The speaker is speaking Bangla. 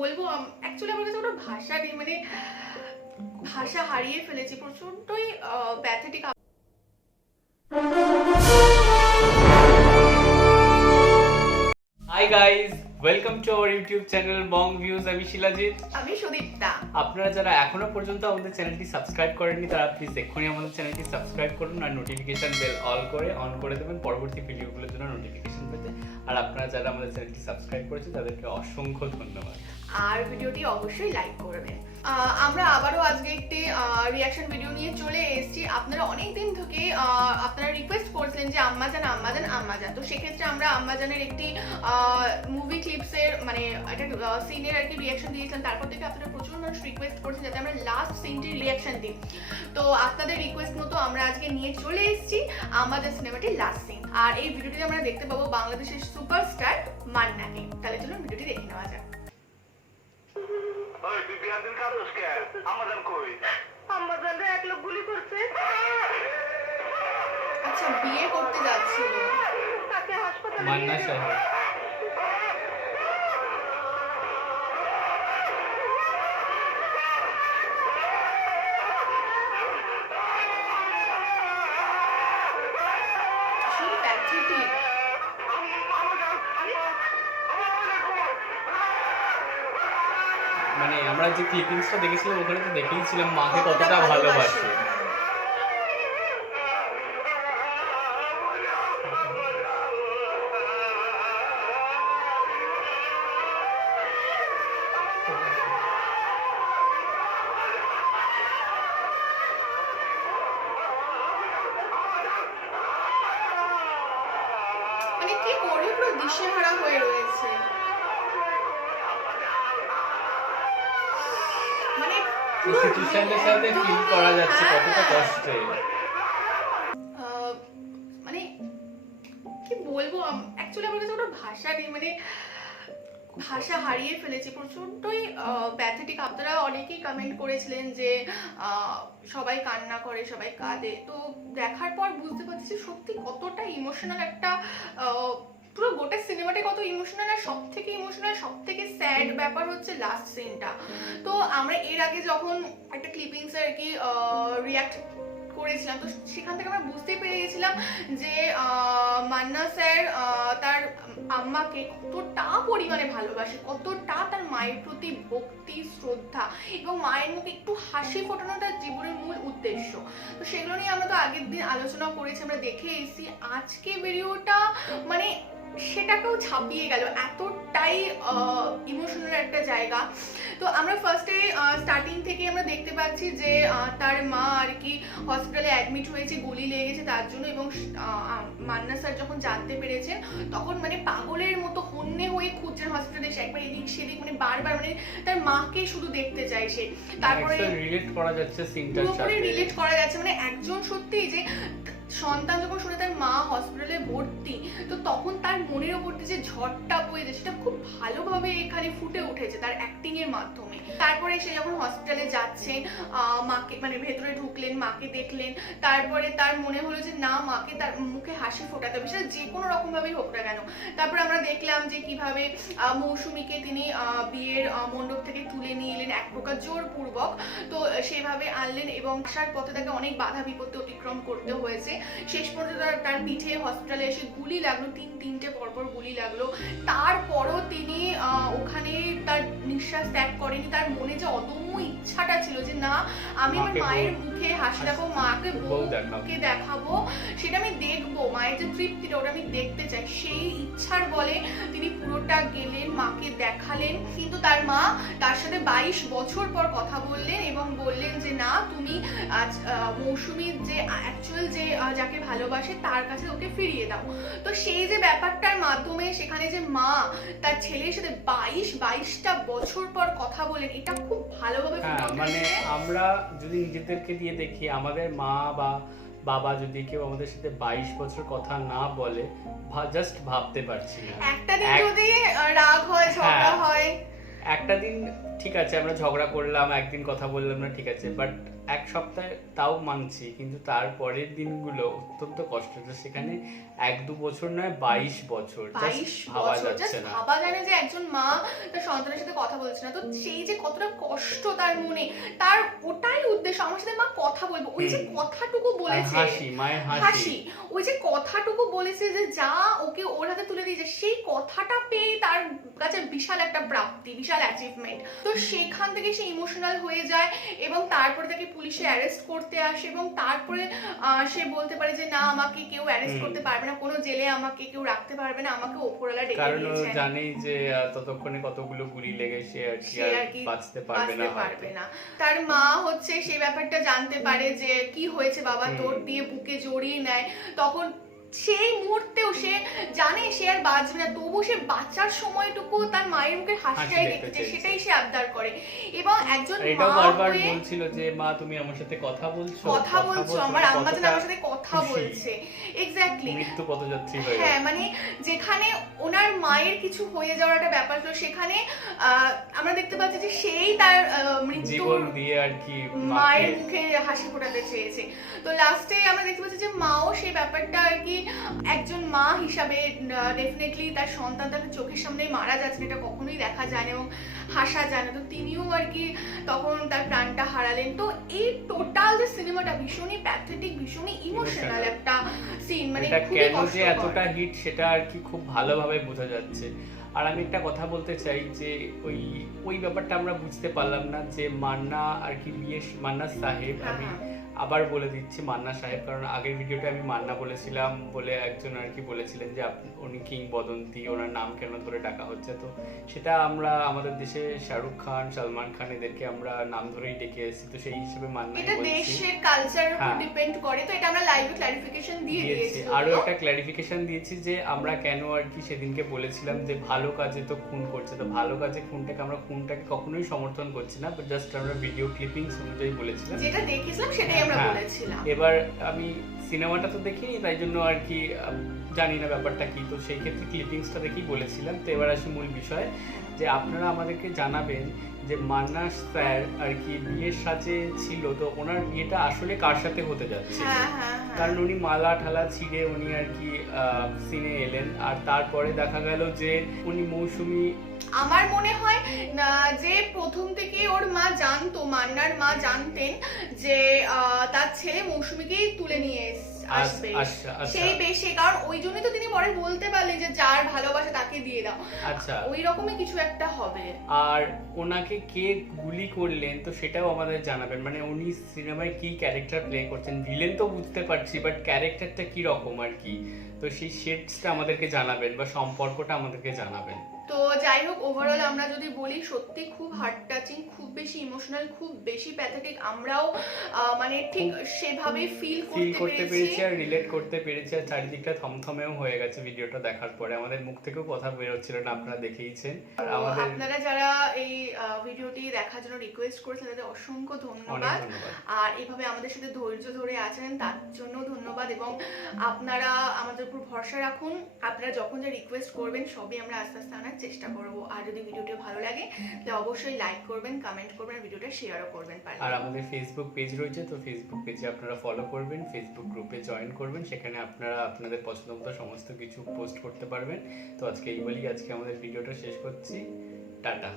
বলবো, অ্যাকচুয়ালি আমার কাছে কোনো ভাষা নেই, মানে ভাষা হারিয়ে ফেলেছি, প্রচন্ডই pathetic. Hi guys, welcome to our YouTube channel Bong Views. আমি শিলাজিৎ। আমি সুদীপ্তা। আপনারা যারা এখনো পর্যন্ত আমাদের চ্যানেলটি সাবস্ক্রাইব করেননি তারা প্লিজ এক্ষুনি আমাদের চ্যানেলটি সাবস্ক্রাইব করুন আর নোটিফিকেশন বেল অন করে দেবেন পরবর্তী ভিডিওগুলোর জন্য নোটিফিকেশন পেতে। আর আপনারা যারা আমাদের চ্যানেলটি সাবস্ক্রাইব করেছেন তাদেরকে অসংখ্য ধন্যবাদ। আর ভিডিওটি অবশ্যই লাইক করবেন। আমরা আবারও আজকে একটি রিয়াকশন ভিডিও নিয়ে চলে এসেছি। আপনারা অনেক দিন থেকে আপনারা রিকোয়েস্ট করছিলেন যে আম্মাজান, তো সেক্ষেত্রে আমরা আম্মাজানের একটি মুভি ক্লিপসের মানে একটা সিনের আর কি রিয়াকশন দিয়েছিলাম। তারপর থেকে আপনারা প্রচুর মানুষ রিকোয়েস্ট করছেন যাতে আমরা লাস্ট সিনটির রিয়াকশন দিই। তো আপনাদের রিকোয়েস্ট মতো আমরা আজকে নিয়ে চলে এসেছি আম্মাজান সিনেমাটির লাস্ট সিন। আর এই ভিডিওটি আমরা দেখতে পাবো বাংলাদেশের সুপারস্টার মান্নাকে। তাহলে চলুন ভিডিওটি দেখে নেওয়া যাক। ওই তুই বিয়ার দিন কাঁদোস কে? আম্মাজান কই? আম্মাজান রে এক লোক গুলি করছে। আচ্ছা, বিয়ে করতে যাচ্ছিল, তাকে হাসপাতালে মান্না নিয়ে সাহেব আসলে প্যাথেটিক। মানে আমরা যে ক্লিপিংসটা দেখেছিলাম ওখানে তো দেখেইছিলাম মাকে কতটা ভালোবাসে। মানে কি করবে, পুরো দিশেহারা হয়ে রয়েছে। মানে পুরো সিচুয়েশনের সাথে ফিল করা যাচ্ছে কতটা কষ্টে। মানে কি বলবো, অ্যাকচুয়ালি আমার কাছে কোনো ভাষা নেই, মানে ভাষা হারিয়ে ফেলেছি, প্রচন্ডই প্যাথেটিক। আপনারা অনেকেই কমেন্ট করেছিলেন যে সবাই কান্না করে, সবাই কাঁদে। তো দেখার পর বুঝতে পারছি সত্যি কতটা ইমোশনাল একটা পুরো গোটা সিনেমাটা কত ইমোশনাল। আর সব থেকে ইমোশনাল, সব থেকে স্যাড ব্যাপার হচ্ছে লাস্ট সিনটা। তো আমরা এর আগে যখন একটা ক্লিপিংস আর কি রিয়াক্ট করেছিলাম, তো সেখান থেকে আমরা বুঝতেই পেরে গেছিলাম যে মান্না স্যার তার আম্মাকে কতটা পরিমাণে ভালোবাসে, কতটা তার মায়ের প্রতি ভক্তি, শ্রদ্ধা এবং মায়ের মুখে একটু হাসি ফোটানো তার জীবনের মূল উদ্দেশ্য। তো সেগুলো নিয়ে আমরা তো আগের দিন আলোচনা করেছি, আমরা দেখে এসেছি। আজকে ভিডিওটা মানে সেটাকেও ছাপিয়ে গেল, এতটাই ইমোশনাল একটা জায়গা। তো আমরা ফার্স্টে স্টার্টিং থেকে আমরা দেখতে পাচ্ছি যে তার মা আর কি হসপিটালে অ্যাডমিট হয়েছে, গুলি লেগেছে তার জন্য। এবং মান্না স্যার যখন জানতে পেরেছেন তখন মানে পাগলের মতো হন্যে হয়ে খুঁজছেন হসপিটালে, এসে একবার এদিক সেদিক, মানে বারবার মানে তার মাকে শুধু দেখতে চাইছে। তারপরে রিলেট করা যাচ্ছে সিনটার সাথে, পুরোপুরি রিলেট করা যাচ্ছে। মানে একজন সত্যি যে সন্তান যখন শুনে তার মা হসপিটালে ভর্তি, তো তখন তার মনের ওপর দিয়ে যে ঝড়টা বইছে সেটা খুব ভালোভাবে এখানে ফুটে উঠেছে তার অ্যাক্টিং এর মাধ্যমে। তারপরে সে যখন হসপিটালে যাচ্ছেন, মাকে মানে ভেতরে ঢুকলেন, মাকে দেখলেন, তারপরে তার মনে হলো যে না, মাকে তার মুখে হাসি ফোটাতে হবে, সেটা যে কোনো রকম ভাবেই হোক না কেন। তারপর আমরা দেখলাম যে কিভাবে মৌসুমীকে তিনি বিয়ের মণ্ডপ থেকে তুলে নিয়ে এলেন এক প্রকার জোরপূর্বক। তো সেভাবে আনলেন এবং আসার পথে তাকে অনেক বাধা বিপত্তি অতিক্রম করতে হয়েছে। শেষ পর্যন্ত তার পিঠে হসপিটালে এসে গুলি লাগলো, তিনটে পরপর গুলি লাগলো। তারপরও তিনি ওখানে তার নিঃশ্বাস ত্যাগ করেনি। তার মনে যে অদম্য ইচ্ছাটা ছিল যে না, আমি আমার মায়ের মুখে হাসি দেখাবো, মাকে বউকে দেখাবো, সেটা আমি দেখবো, মায়ের যে তৃপ্তিটা ওটা আমি দেখতে চাই, সেই ইচ্ছার বলে তিনি পুরোটা গেলেন, মাকে দেখালেন। কিন্তু তার মা তার সাথে 22 বছর পর কথা বললেন এবং বললেন যে না, তুমি আজ মৌসুমীর যে অ্যাকচুয়াল যে যাকে ভালোবাসে তার কাছে ওকে ফিরিয়ে দাও। তো সেই যে ব্যাপারটার মাধ্যমে সেখানে যে মা তার ছেলের সাথে 22টা বছর পর কথা বলেন, এটা খুব ভালোভাবে মানে আমরা যদি নিজেদেরকে দিয়ে দেখি, আমাদের মা বা বাবা যদি কেউ আমাদের সাথে 22 বছর কথা না বলে, জাস্ট ভাবতে পারছি না। একটা দিন যদি রাগ হয়, ঝগড়া হয়, একটা একটা দিন ঠিক আছে আমরা ঝগড়া করলাম, একদিন কথা বললাম না, ঠিক আছে, বাট এক সপ্তাহ তাও মানছি, কিন্তু তারপরের দিনগুলো অত্যন্ত কষ্টের। সেখানে 1-2 বছর নয়, 22 বছর, 22 ভাবা বছর যাচ্ছে just না। ভাবা যায় না যে একজন মা তার সন্তানের সাথে কথা বলছে না, তো সেই যে কতটা কষ্ট তার মনে, তার ওটাই উদ্দেশ্য আমার সাথে মা কথা বলবো। ওই যে কথাটুকু আর বলেছে, হাসি, মায়ের হাসি, হাসি, ওই যে কথাটুকু বলেছে যে যা ওকে ওর হাতে তুলে দিয়েছে, সেই কথাটা পেয়ে তার কাছে বিশাল একটা প্রাপ্তি, বিশাল অ্যাচিভমেন্ট। তো সেখান থেকে সে ইমোশনাল হয়ে যায় এবং তারপরে তাকে পুলিশে অ্যারেস্ট করতে আসে এবং তারপরে সে বলতে পারে যে না, আমাকে কেউ অ্যারেস্ট করতে পারবে না, কোনো জেলে আমাকে কেউ রাখতে পারবে না, আমাকে ওপরওয়ালা ডেকে কারণ ও দিয়েছেন। জানেই যে ততক্ষণে কতগুলো গুলি লেগে সে আর কি বাঁচতে পারবে না। তার মা হচ্ছে সেই ব্যাপারটা জানতে পারে যে কি হয়েছে বাবা তোর, দিয়ে বুকে জড়িয়ে নেয়। তখন সেই মুহূর্তেও সে জানে সে আর বাঁচবে না, তবু সে বাঁচার সময়টুকু তার মায়ের মুখের হাসিটাই দেখতে চায়, সেটাই সে আবদার করে। এবং একজন মা বারবার হয়ে বলছিল যে মা তুমি আমার সাথে কথা বলছো, আমার আম্মা যেন আমার সাথে কথা বলছে। এক্স্যাক্টলি, মৃত্যু পথযাত্রী হয়ে গেল। হ্যাঁ, মানে যেখানে ওনার মায়ের কিছু হয়ে যাওয়ার একটা ব্যাপার ছিল, সেখানে আমরা দেখতে পাচ্ছি যে সেই তার মৃত্যু জীবন দিয়ে আর কি মায়ের মুখে হাসি ফোটাতে চেয়েছে। তো লাস্টে আমরা দেখতে পাচ্ছি যে মাও সেই ব্যাপারটা আর কি একজন মা হিসাবে ডেফিনেটলি তার সন্তান তার চোখের সামনে মারা যাচ্ছে, এটা কখনোই দেখা যায় না এবং হাসা যায় না। তো তিনিও আর কি তখন তার প্রাণটা হারালেন। তো এই টোটাল যে সিনেমাটা ভীষণই প্যাথেটিক, ভীষণই ইমোশনাল একটা সিন, মানে এটা খুবই কেন যে কষ্টকর। এতটা হিট সেটা আর কি খুব ভালোভাবে বোঝা যাচ্ছে। আর আমি একটা কথা বলতে চাই যে ওই ব্যাপারটা আমরা বুঝতে পারলাম না যে মান্না আর কি মান্না সাহেব, আমি আবার বলে দিচ্ছি মান্না সাহেব, কারণ আগের ভিডিওতে আমি মান্না বলেছিলাম বলে একজন আর কি বলেছিলেন যে উনি কিংবদন্তি, ওনার নাম কেন ধরে ডাকা হচ্ছে। তো সেটা আমরা আমাদের দেশে শাহরুখ খান, সালমান খান এদেরকে আমরা নাম ধরেই ডেকে এসেছি, তো সেই হিসেবে মান্না এটা দেশের কালচারের উপর ডিপেন্ড করে। তো এটা আমরা লাইভে ক্লারিফিকেশন দিয়ে দিয়েছি। আরো একটা ক্লারিফিকেশন দিয়েছি যে আমরা কেন আর কি সেদিনকে বলেছিলাম যে ভালো কাজে তো খুন করছে, তো ভালো কাজে খুনটাকে কখনোই সমর্থন করছি না, বাট জাস্ট আমরা ভিডিও ক্লিপিংস অনুযায়ী বলেছিলাম, যেটা দেখেছিলাম সেটাই আমরা বলেছিলাম। এবার আমি সিনেমাটা তো দেখিনি, তাই জন্য আর কি জানি না ব্যাপারটা কি, তো সেই ক্ষেত্রে ক্লিপিংসটা দেখেই বলেছিলাম। তো এবার আসি মূল বিষয়, যে আপনারা আমাদেরকে জানাবেন যে মান্না স্যার আর কি বিয়ের সাজে ছিল, তো ওনার বিয়েটা আসলে কার সাথে হতে যাচ্ছে, কারণ উনি মালা ঠালা ছিঁড়ে উনি আর কি সিনে এলেন, আর তারপরে দেখা গেল যে উনি মৌসুমী, আমার মনে হয় যে প্রথম থেকে ওর মা জানতো, মান্নার মা জানতেন যে তার ছেলে মৌসুমীকেই তুলে নিয়ে আসবে, সেই বেশি, কারণ ওই জন্যই তো তিনি পরে বলতে পারলেন যে যার ভালোবাসা তাকে দিয়ে দাও। আচ্ছা, ওই রকমই কিছু একটা হবে। আর ওনাকে কে গুলি করলেন তো সেটাও আমাদের জানাবেন, মানে উনি সিনেমায় কি ক্যারেক্টার প্লে করছেন, ভিলেন তো বুঝতে পারছি, বাট ক্যারেক্টারটা কি রকম আর কি, তো সেই শেডসটা আমাদেরকে জানাবেন বা সম্পর্কটা আমাদেরকে জানাবেন। তো যাই হোক, ওভারঅল আমরা যদি বলি সত্যি খুব হার্ট টাচিং, খুব বেশি ইমোশনাল, খুব বেশি প্যাথেটিক। আমরাও মানে ঠিক সেভাবে ফিল করতে পেরেছি আর রিলেট করতে পেরেছি, আর চারিদিকটা থমথমেও হয়ে গেছে ভিডিওটা দেখার পরে, আমাদের মুখ থেকেও কথা বের হচ্ছিল না, আপনারা দেখেইছেন। আর আপনারা যারা এই ভিডিওটি দেখার জন্য রিকোয়েস্ট করেছেন তাদের অসংখ্য ধন্যবাদ, আর এইভাবে আমাদের সাথে ধৈর্য ধরে আছেন তার জন্য ধন্যবাদ। এবং আপনারা আমাদের উপর ভরসা রাখুন, আপনারা যখন যা রিকোয়েস্ট করবেন সবই আমরা আস্তে আস্তে আনার চেষ্টা করব। আর যদি ভিডিওটি ভালো লাগে তাহলে অবশ্যই লাইক করবেন, কমেন্ট করবেন, ভিডিওটা শেয়ারও করবেন। আর আমাদের ফেসবুক পেজ রয়েছে, তো ফেসবুক পেজে আপনারা ফলো করবেন, ফেসবুক গ্রুপে জয়েন করবেন, সেখানে আপনারা আপনাদের পছন্দমতো সমস্ত কিছু পোস্ট করতে পারবেন। তো আজকে এই বলি, আজকে আমাদের ভিডিওটা শেষ করছি, টাটা।